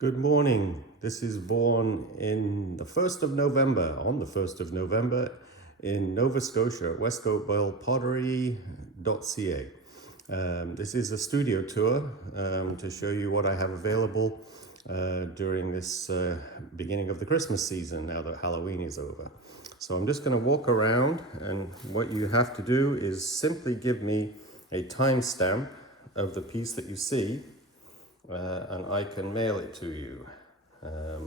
Good morning. This is born in the 1st of November, on the 1st of November in Nova Scotia at westcoatbellpottery.ca. This is a studio tour to show you what I have available during this beginning of the Christmas season now that Halloween is over. So I'm just going to walk around, and what you have to do is simply give me a timestamp of the piece that you see, and I can mail it to you.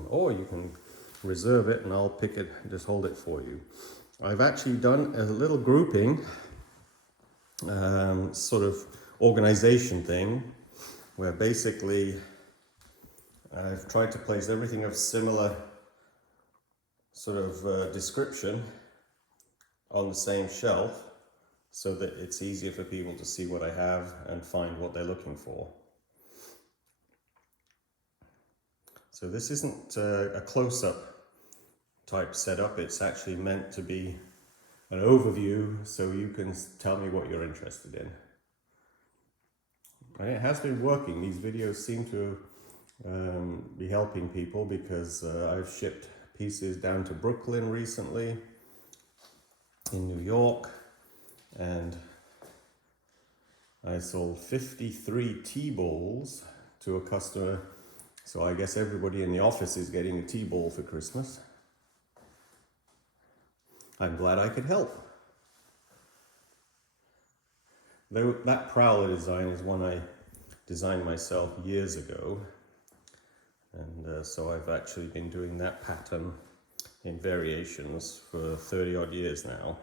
Or you can reserve it and I'll pick it, just hold it for you. I've actually done a little grouping, sort of organization thing, where basically I've tried to place everything of similar sort of description on the same shelf so that it's easier for people to see what I have and find what they're looking for. So this isn't a close-up type setup, it's actually meant to be an overview so you can tell me what you're interested in. And it has been working. These videos seem to be helping people because I've shipped pieces down to Brooklyn recently, in New York, and I sold 53 tea bowls to a customer. So I guess everybody in the office is getting a tea bowl for Christmas. I'm glad I could help. Though that prowler design is one I designed myself years ago. And so I've actually been doing that pattern in variations for 30 odd years now.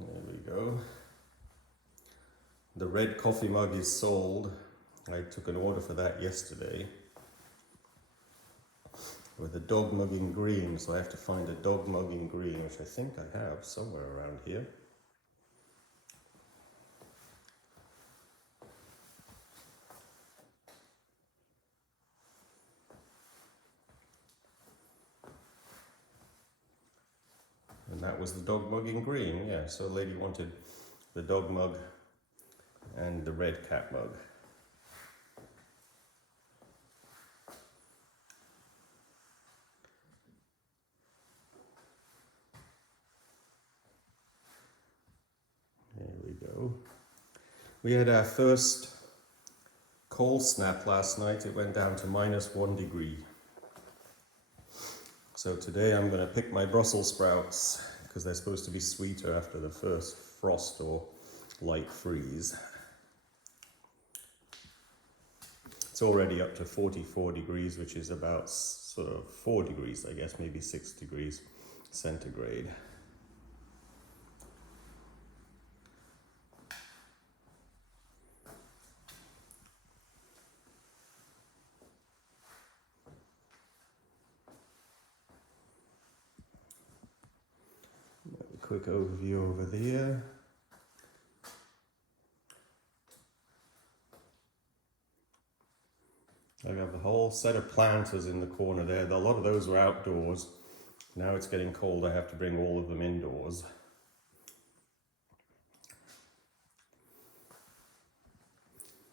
There we go. The red coffee mug is sold. I took an order for that yesterday. With a dog mug in green, so I have to find a dog mug in green, which I think I have somewhere around here. And that was the dog mug in green, yeah. So the lady wanted the dog mug and the red cat mug. There we go. We had our first cold snap last night. It went down to -1 degree. So today I'm going to pick my Brussels sprouts because they're supposed to be sweeter after the first frost or light freeze. It's already up to 44 degrees, which is about sort of 4 degrees, I guess, maybe 6 degrees centigrade. A quick overview over there. I have a whole set of planters in the corner there. A lot of those were outdoors. Now it's getting cold, I have to bring all of them indoors.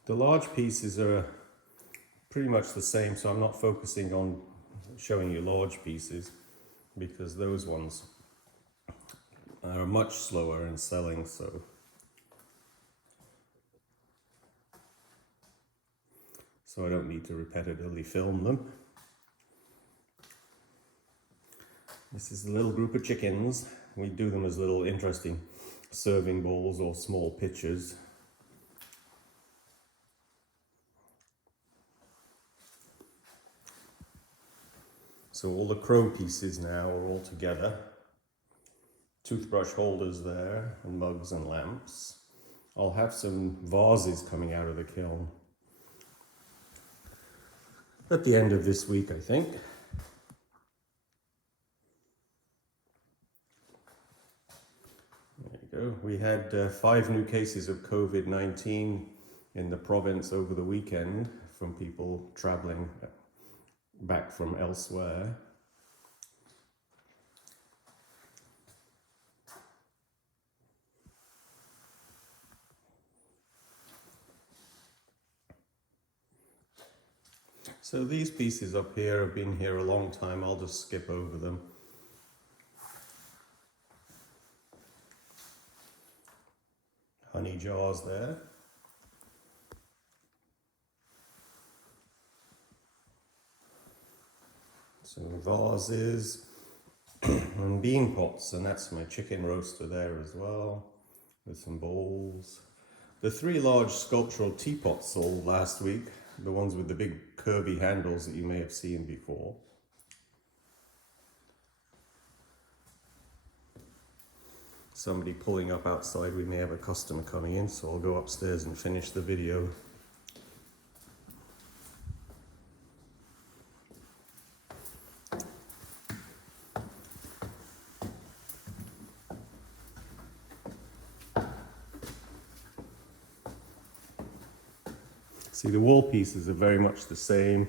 The large pieces are pretty much the same, so I'm not focusing on showing you large pieces because those ones are much slower in selling, so I don't need to repetitively film them. This is a little group of chickens. We do them as little interesting serving bowls or small pitchers. So all the crow pieces now are all together. Toothbrush holders there, and mugs and lamps. I'll have some vases coming out of the kiln at the end of this week, I think. There you go. We had 5 new cases of COVID-19 in the province over the weekend from people traveling back from elsewhere. So these pieces up here have been here a long time. I'll just skip over them. Honey jars there. Some vases and bean pots, and that's my chicken roaster there as well, with some bowls. The 3 large sculptural teapots sold last week, the ones with the big curvy handles that you may have seen before. Somebody pulling up outside, we may have a customer coming in, so I'll go upstairs and finish the video. See, the wall pieces are very much the same.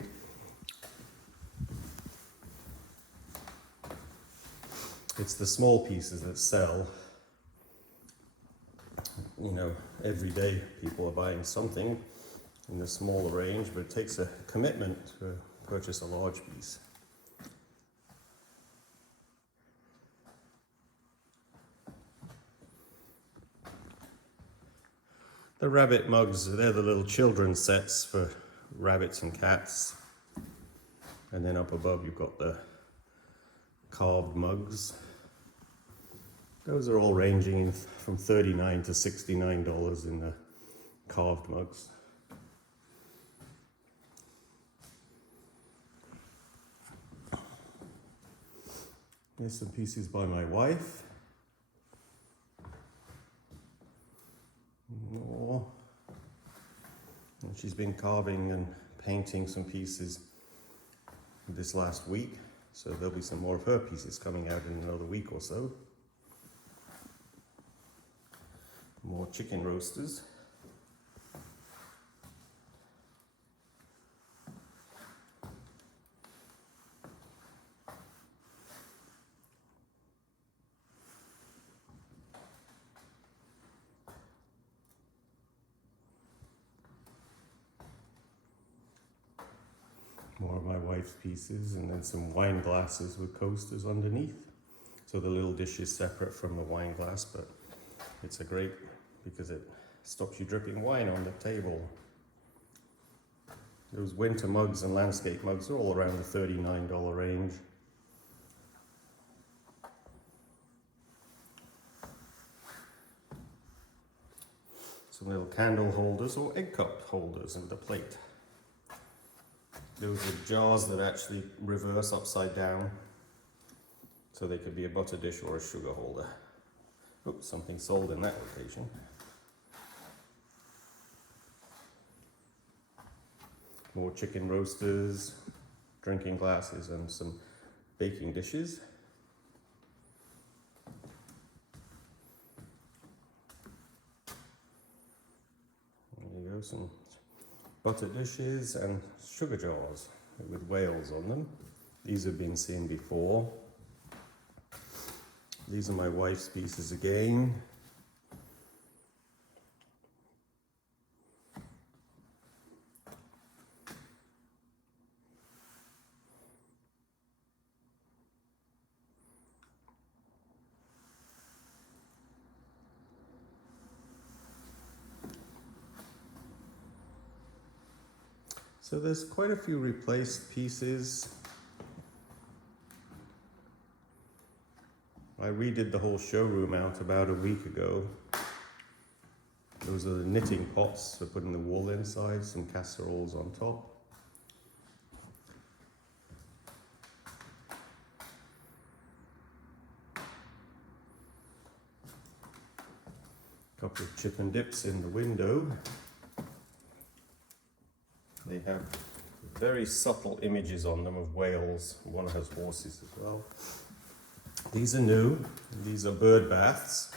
It's the small pieces that sell. You know, every day people are buying something in the smaller range, but it takes a commitment to purchase a large piece. The rabbit mugs, they're the little children's sets for rabbits and cats. And then up above you've got the carved mugs. Those are all ranging from $39 to $69 in the carved mugs. Here's some pieces by my wife. More. And she's been carving and painting some pieces this last week, so there'll be some more of her pieces coming out in another week or so. More chicken roasters. More of my wife's pieces, and then some wine glasses with coasters underneath. So the little dish is separate from the wine glass, but it's a great because it stops you dripping wine on the table. Those winter mugs and landscape mugs are all around the $39 range. Some little candle holders or egg cup holders with a plate. Those are jars that actually reverse upside down, so they could be a butter dish or a sugar holder. Oops, something sold in that location. More chicken roasters, drinking glasses, and some baking dishes. There you go, some butter dishes and sugar jars with whales on them. These have been seen before. These are my wife's pieces again. So there's quite a few replaced pieces. I redid the whole showroom out about a week ago. Those are the knitting pots for putting the wool inside, some casseroles on top. A couple of chip and dips in the window. They have very subtle images on them of whales. One has horses as well. These are new. These are bird baths.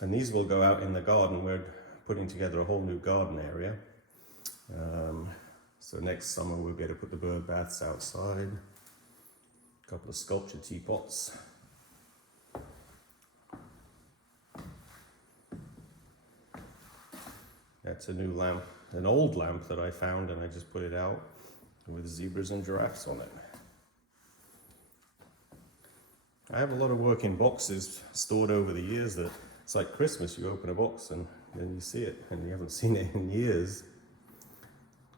And these will go out in the garden. We're putting together a whole new garden area. So next summer we'll be able to put the bird baths outside. A couple of sculpture teapots. That's a new lamp, an old lamp that I found, and I just put it out. with zebras and giraffes on it. I have a lot of work in boxes stored over the years that it's like Christmas, you open a box and then you see it and you haven't seen it in years.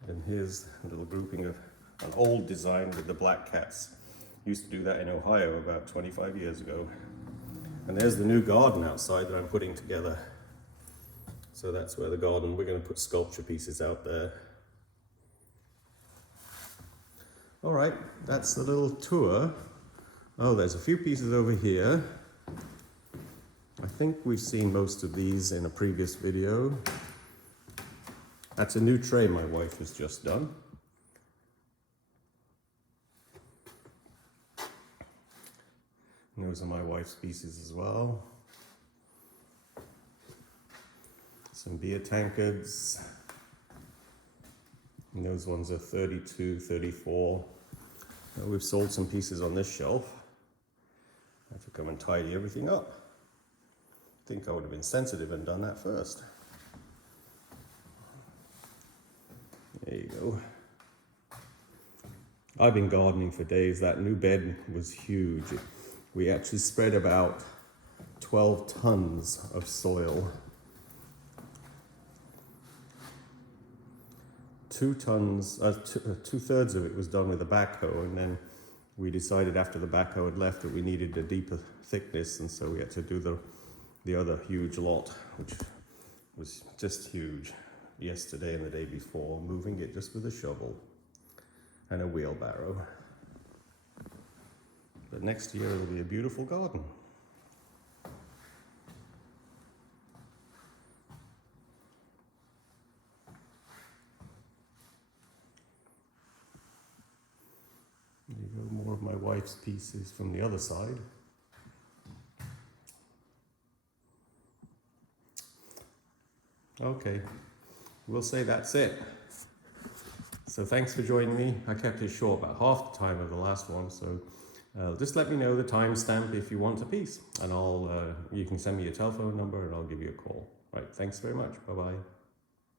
And here's a little grouping of an old design with the black cats. Used to do that in Ohio about 25 years ago. And there's the new garden outside that I'm putting together. So that's where the garden, we're going to put sculpture pieces out there. All right, that's the little tour. Oh, there's a few pieces over here. I think we've seen most of these in a previous video. That's a new tray my wife has just done. And those are my wife's pieces as well. Some beer tankards. And those ones are 32, 34. Now we've sold some pieces on this shelf. I have to come and tidy everything up. I think I would have been sensitive and done that first. There you go. I've been gardening for days. That new bed was huge. We actually spread about 12 tons of soil. 2 tons, 2/3 of it was done with a backhoe, and then we decided after the backhoe had left that we needed a deeper thickness, and so we had to do the other huge lot, which was just huge, yesterday and the day before, moving it just with a shovel and a wheelbarrow. But next year it'll be a beautiful garden. There you go, more of my wife's pieces from the other side. Okay, we'll say that's it. So thanks for joining me. I kept it short, about half the time of the last one, so just let me know the timestamp if you want a piece, and you can send me your telephone number and I'll give you a call. Right, thanks very much. Bye-bye.